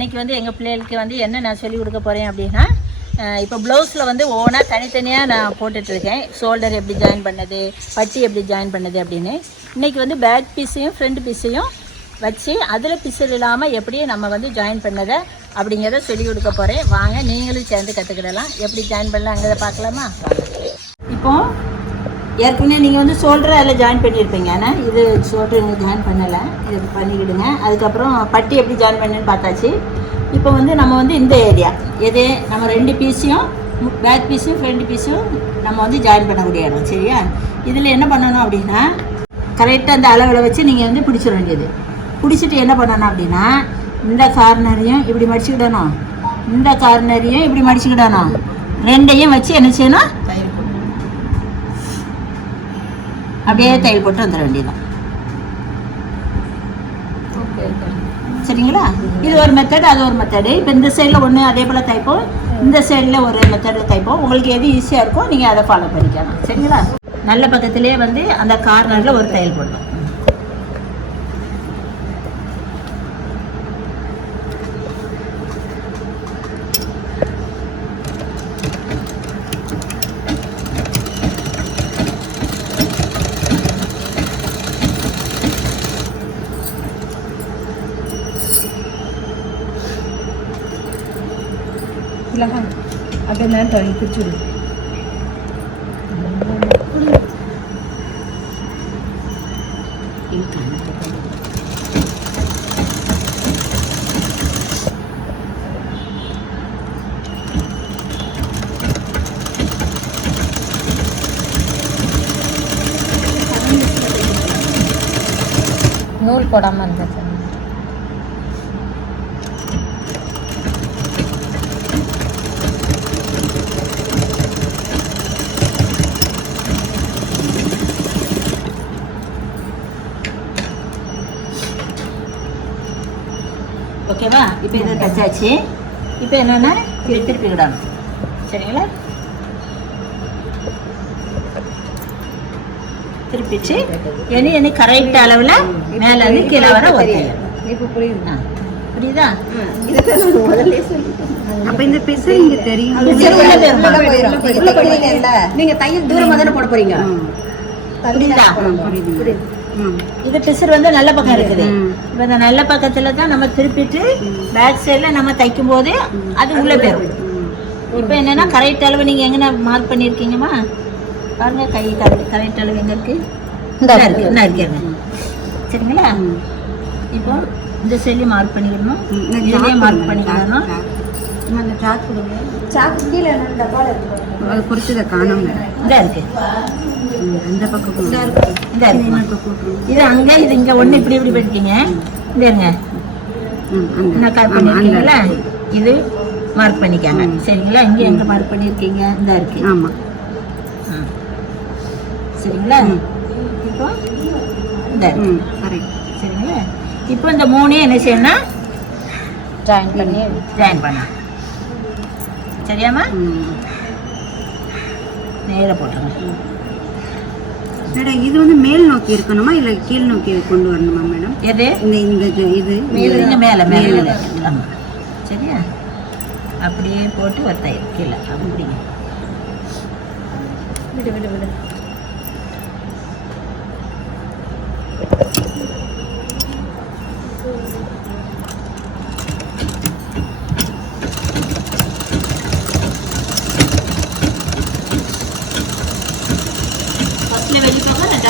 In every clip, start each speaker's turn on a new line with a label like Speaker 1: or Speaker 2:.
Speaker 1: இன்றைக்கி வந்து எங்கள் பிள்ளைகளுக்கு வந்து என்ன நான் சொல்லிக் கொடுக்க போகிறேன் அப்படின்னா இப்போ ப்ளவுஸில் வந்து ஓனாக தனித்தனியாக நான் போட்டுட்ருக்கேன் ஷோல்டர் எப்படி ஜாயின் பண்ணது பட்டி எப்படி ஜாயின் பண்ணது அப்படின்னு. இன்னைக்கு வந்து பேக் பீஸையும் ஃப்ரண்ட் பீஸையும் வச்சு அதில் பிசல் இல்லாமல் எப்படி நம்ம வந்து ஜாயின் பண்ணதை அப்படிங்கிறத சொல்லிக் கொடுக்க போகிறேன் வாங்க நீங்களும் சேர்ந்து கற்றுக்கிடலாம் எப்படி ஜாயின் பண்ணலாங்கிறத பார்க்கலாமா? இப்போது ஏற்கனவே நீங்கள் வந்து ஷோல்டர் அதில் ஜாயின் பண்ணியிருப்பீங்க ஆனால் இது ஷோல்டர் நீங்கள் ஜாயின் பண்ணலை. இது பண்ணிக்கிடுங்க. அதுக்கப்புறம் பட்டி எப்படி ஜாயின் பண்ணுன்னு பார்த்தாச்சு. இப்போ வந்து நம்ம வந்து இந்த ஏரியா எது? நம்ம ரெண்டு பீஸையும் பேக் பீஸும் ஃப்ரண்ட் பீஸும் நம்ம வந்து ஜாயின் பண்ணக்கூடிய இடம் சரியா? இதில் என்ன பண்ணணும் அப்படின்னா கரெக்டாக அந்த அளவில் வச்சு நீங்கள் வந்து பிடிச்சிட வேண்டியது. பிடிச்சிட்டு என்ன பண்ணணும் அப்படின்னா இந்த கார்னரையும் இப்படி மடிச்சுக்கிடணும். இந்த கார்னரையும் இப்படி மடிச்சுக்கிடணும். ரெண்டையும் வச்சு என்ன செய்யணும்? அப்படியே தையல் போட்டு வந்துட வேண்டியதுதான். சரிங்களா? இது ஒரு மெத்தட் அது ஒரு மெத்தடு இப்போ இந்த சைடில் ஒன்று அதே போல் தைப்போம். இந்த சைடில் ஒரு மெத்தடில் தைப்போம். உங்களுக்கு எது ஈஸியாக இருக்கோ நீங்கள் அதை ஃபாலோ பண்ணிக்கலாம். சரிங்களா? நல்ல பக்கத்துலேயே வந்து அந்த கார்னரில் ஒரு தையல் போடணும்.
Speaker 2: அப்படியே நேரம் தண்ணி பிடிச்சிடு
Speaker 3: நூல் போடாமல் இருந்தது
Speaker 1: ஓகேவா இப்போ இதை தச்சாச்சு இப்போ என்னென்னா திருப்பி திருப்பி விடணும். சரிங்களா? திருப்பிச்சு இனி இனி கரெக்ட் அளவில் மேலே இருந்து கீழே வர.
Speaker 2: இப்போ புரியுது. அப்ப இந்த பிசு இங்க தெரியும்? நீங்க தையல் தூரமா தானே போட போறீங்க?
Speaker 1: புரியுதா.
Speaker 2: புரியுது.
Speaker 1: இது பிசர் வந்து நல்ல பக்கம் இருக்குது. இப்போ இந்த நல்ல பக்கத்துல தான் நம்ம திருப்பிட்டு பேக் சைடில் நம்ம தைக்கும் போது அது உள்ள போயிடும். இப்போ என்னன்னா கரெக்ட் அளவு நீங்க எங்கன மார்க் பண்ணியிருக்கீங்கம்மா பாருங்க கை கரெக்ட் அளவு எங்க இருக்கு?
Speaker 3: இந்தா
Speaker 1: இந்தா இருக்கு இந்தா இருக்கேங்க சரிங்களா? இப்போ இந்த சைட்லயே மார்க் பண்ணிக்கணும் இதுலயே மார்க் பண்ணிக்கணும் அந்த சாக் கொடுங்க.
Speaker 2: அது குறிச்சதை காணாம.
Speaker 1: இந்தா இருக்கு.
Speaker 2: அந்த பக்கம்
Speaker 1: இந்தா இருக்கு. இந்தா இருக்கு. இது அங்க இது இங்க. ஒண்ணு இப்படி இப்படி போயிருக்கீங்க இந்த இருங்க. நான் கால் பண்ணிருக்கீங்களா இது மார்க் பண்ணிக்காங்க. சரிங்களா? இங்க எங்க மார்க் பண்ணிருக்கீங்க இந்த இருக்கு.
Speaker 2: ஆமா.
Speaker 1: ம். சரிங்களா? இப்போ இந்த இருக்கு.
Speaker 2: ம் கரெக்ட்
Speaker 1: சரிங்களா? இப்போ இந்த மூணையும் என்ன செய்யணும்
Speaker 3: ஜாயின் பண்ணி
Speaker 1: ஜாயின் பண்ண சரியாம்மா?
Speaker 2: ம்.
Speaker 1: நேர போட்டுருங்க.
Speaker 2: மேடம் இது வந்து மேல் நோக்கி இருக்கணுமா? இல்ல கீழ் நோக்கி கொண்டு வரணுமா மேடம்?
Speaker 1: எது?
Speaker 2: இந்த இந்த இது
Speaker 1: மேலே மேலே ஆமாம் சரியா? அப்படியே போட்டு ஒரு கீழே. அப்படிங்க விடு விடு விடு ஃபஸ்ட்டில் வெளி பக்கம் ரெண்டாவது உள் பக்கம் இதில் கம்ப்ளீட் இல்லையா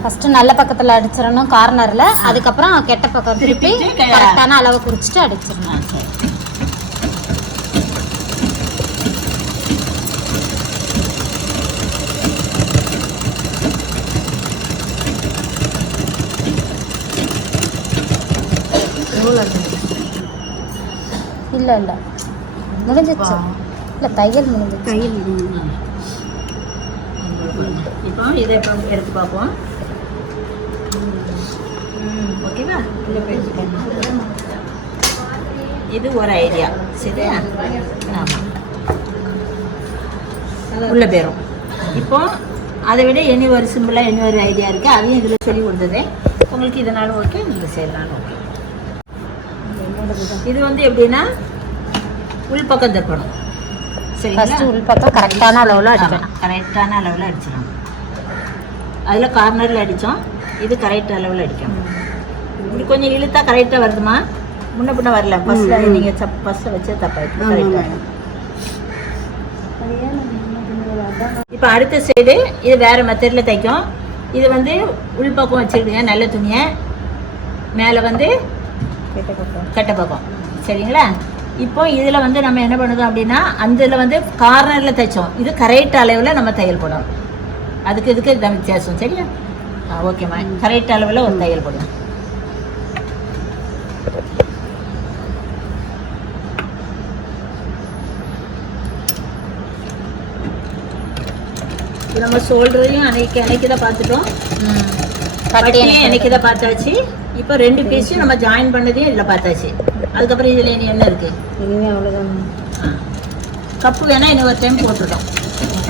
Speaker 3: ஃபர்ஸ்ட் நல்ல பக்கத்துல அடிச்சிடணும் கார்னர்ல அதுக்கப்புறம் கெட்ட பக்கம் திருப்பி கரெக்டான அளவு குறிச்சிட்டு அடிச்சிடணும். இல்ல இல்ல. முடிஞ்சிச்சு இல்ல தையல் முடிஞ்சிச்சு
Speaker 2: கையில் ம்.
Speaker 1: இப்போ இதை இப்போ எடுத்து பார்ப்போம். ஓகேவா? உள்ள போயிடுச்சு இது ஒரு ஐடியா சரியா? ஆமாம் உள்ள போயிடும் இப்போ அதை விட இனி ஒரு சிம்பிளாக இனி ஒரு ஐடியா இருக்குது அதையும் இதில் சொல்லி கொடுத்தது. உங்களுக்கு இதனாலும் ஓகே இந்த சைட்னாலும் ஓகே இது வந்து எப்படின்னா உள்பக்கம் தைக்கணும் சரிங்களா?
Speaker 3: ஃபர்ஸ்ட் உள் பக்கம் கரெக்டான அளவில் அடிக்கணும்
Speaker 1: கரெக்டான அளவில் அடிச்சிடணும். அதில் கார்னரில் அடித்தோம் இது கரெக்ட் அளவில் அடிக்கணும். இப்படி கொஞ்சம் இழுத்தா கரெக்டாக வருதுமா? முன்ன பின்ன வரல. ஃபஸ்ட்டில் நீங்கள் சப் ஃபஸ்ட்டில் வச்சு தப்பாயிட்டு கரெக்டாக இப்போ அடுத்த சைடு இது வேறு மெத்தடில் தைக்கும். இது வந்து உள்பக்கம் வச்சுக்கிடுங்க நல்ல துணியை. மேலே வந்து கட்ட பக்கம். சரிங்களா? இப்போ இதில் வந்து நம்ம என்ன பண்ணுதோம் அப்படின்னா அந்த இதில் வந்து கார்னரில் தைச்சோம். இது கரெக்ட் அளவில் நம்ம தையல் போடணும். அதுக்கு இதுக்கு இதான் வித்தியாசம் சரியா? ஆ ஓகேம்மா கரெக்ட் அளவில் ஒரு தையல் இது நம்ம ஷோல்டரையும் அன்னைக்கு அன்னைக்கு தான் பார்த்துட்டோம் பட்டியும் எனக்கு இதை பார்த்தாச்சு. இப்போ ரெண்டு பீஸையும் நம்ம ஜாயின் பண்ணதையும் இதில் பார்த்தாச்சு. அதுக்கப்புறம் இதில் இனி என்ன இருக்கு?
Speaker 2: இனிமே அவ்வளோதான்.
Speaker 1: கப்பு வேணா இன்னும் ஒரு டைம் போட்டுட்டோம்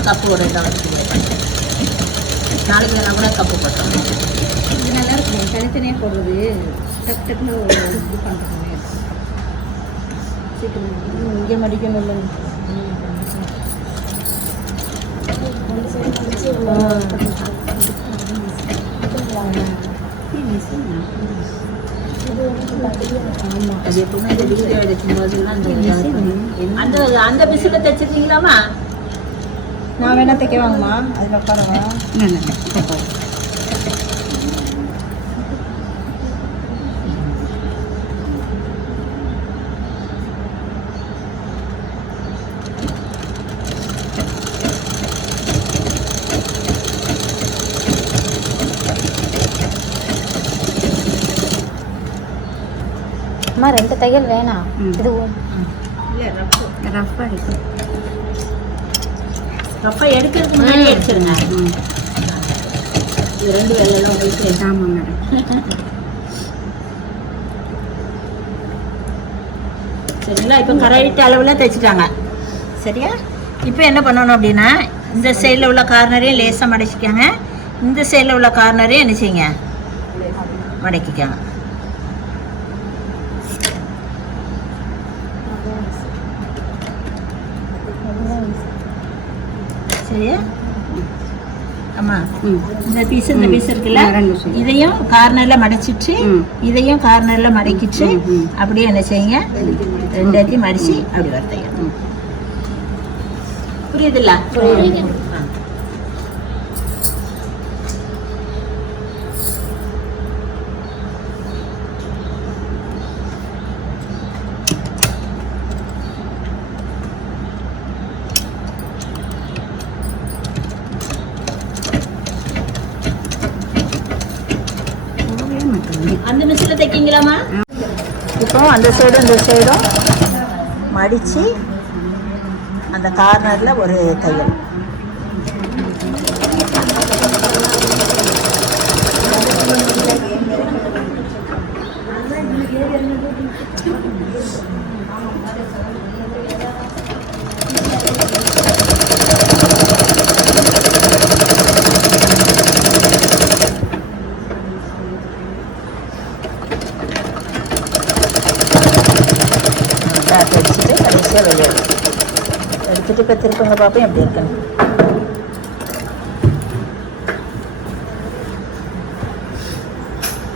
Speaker 1: கப்பு ஒரு ரெண்டாவது நாளைக்கு வேணா கூட கப்பு போட்டோம்
Speaker 2: இது நல்லா இருக்கும். தனித்தனியாக போடுறது. டக் டக்குன்னு இது பண்ணுறது சீக்கிரம்.
Speaker 1: இங்கே மடிக்கணும் இல்லை. அந்த அந்த பிசில் தைச்சிருக்கீங்களாமா
Speaker 2: நான் வேணா தைக்க வாங்கம்மா. அதில் உட்காரவா இல்லை இல்லை
Speaker 3: அம்மா ரெண்டு தையல் வேணாம். இது
Speaker 1: இல்லை ரஃப்
Speaker 2: ரஃப் அடிக்கும்
Speaker 1: ரஃபை எடுக்கிறதுக்கு முன்னாடி அடிச்சிருங்க
Speaker 2: ம்.
Speaker 1: இது ரெண்டு வேலையெல்லாம் உங்களுக்கு
Speaker 2: மேடம்
Speaker 1: சரிங்களா? இப்போ கரெக்ட் அளவில் தைச்சிட்டாங்க சரியா? இப்போ என்ன பண்ணணும் அப்படின்னா இந்த சைடில் உள்ள கார்னரையும் லேசாக மடக்கிக்கோங்க. இந்த சைடில் உள்ள கார்னரையும் என்ன செய்யுங்க? மடக்கிக்கோங்க. சரியா ஆமா
Speaker 2: ம்
Speaker 1: இந்த பீஸ் இந்த. பீஸ் இருக்குல்ல. இதையும் கார்னர்ல மடிச்சிட்டு. இதையும் கார்னர்ல மடக்கிட்டு. அப்படியே என்ன செய்யுங்க ரெண்டாத்தையும் மடிச்சு அப்படி வரத்தையும். புரியுதுல்ல இப்போ அந்த சைடும் இந்த சைடும் மடித்து அந்த கார்னரில் ஒரு தையல். பேக் இப்போ திருப்பங்க பார்ப்போம் எப்படி இருக்குன்னு.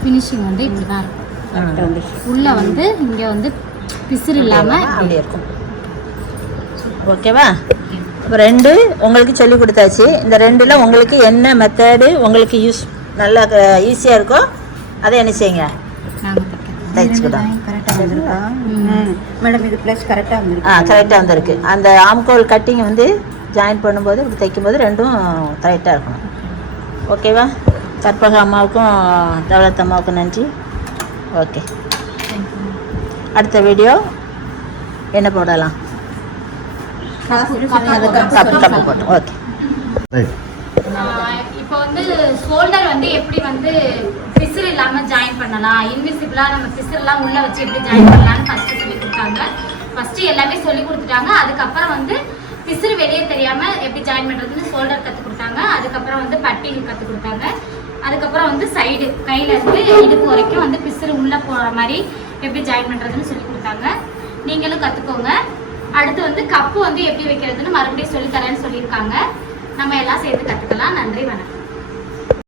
Speaker 3: ஃபினிஷிங் வந்து இப்படி தான் இருக்கும் உள்ள வந்து இங்க வந்து பிசிறு இல்லாம
Speaker 1: அப்படி இருக்கும். ஓகேவா ரெண்டு உங்களுக்கு சொல்லி கொடுத்தாச்சு. இந்த ரெண்டில் உங்களுக்கு என்ன மெத்தடு உங்களுக்கு யூஸ் நல்லா ஈஸியாக இருக்கோ அதை என்ன செய்யுங்க? தைச்சுக்கிடும்
Speaker 2: கரெக்டாக வந்திருக்கா? ம். மேடம் இது ப்ளஸ் கரெக்டாக
Speaker 1: ஆ கரெக்டாக வந்திருக்கு. அந்த ஆம்கோல் கட்டிங் வந்து ஜாயின் பண்ணும்போது இப்படி தைக்கும்போது ரெண்டும் கரெக்டாக இருக்கணும். ஓகேவா கற்பக அம்மாவுக்கும் தவளத் அம்மாவுக்கும் நன்றி. ஓகே அடுத்த வீடியோ என்ன போடலாம்? கப்பு கப்பு போட்டோம். ஓகே
Speaker 3: இப்போ வந்து ஷோல்டர் வந்து எப்படி வந்து பிசிறு இல்லாம ஜாயின் பண்ணலாம்? இன்விசிபிளா நம்ம பிசிறுலாம் உள்ள வச்சு எப்படி ஜாயின் பண்ணலாம்னு ஃபர்ஸ்ட் சொல்லி கொடுத்தாங்க. ஃபர்ஸ்ட் எல்லாமே சொல்லி கொடுத்துட்டாங்க. அதுக்கப்புறம் வந்து பிசிறு வெளியே தெரியாம எப்படி ஜாயின் பண்றதுன்னு ஷோல்டர் கத்து கொடுத்தாங்க. அதுக்கப்புறம் வந்து பட்டிங் கத்து கொடுத்தாங்க. அதுக்கப்புறம் வந்து சைடு கையில இருந்து இடுப்பு வரைக்கும் வந்து பிசுறு உள்ள போற மாதிரி எப்படி ஜாயின் பண்றதுன்னு சொல்லி கொடுத்தாங்க. நீங்களும் கத்துக்கோங்க. அடுத்து வந்து கப்பு வந்து எப்படி வைக்கிறதுன்னு மறுபடியும் சொல்லி தரேன்னு சொல்லியிருக்காங்க. நம்ம எல்லாம் சேர்ந்து கத்துக்கலாம். நன்றி வணக்கம்.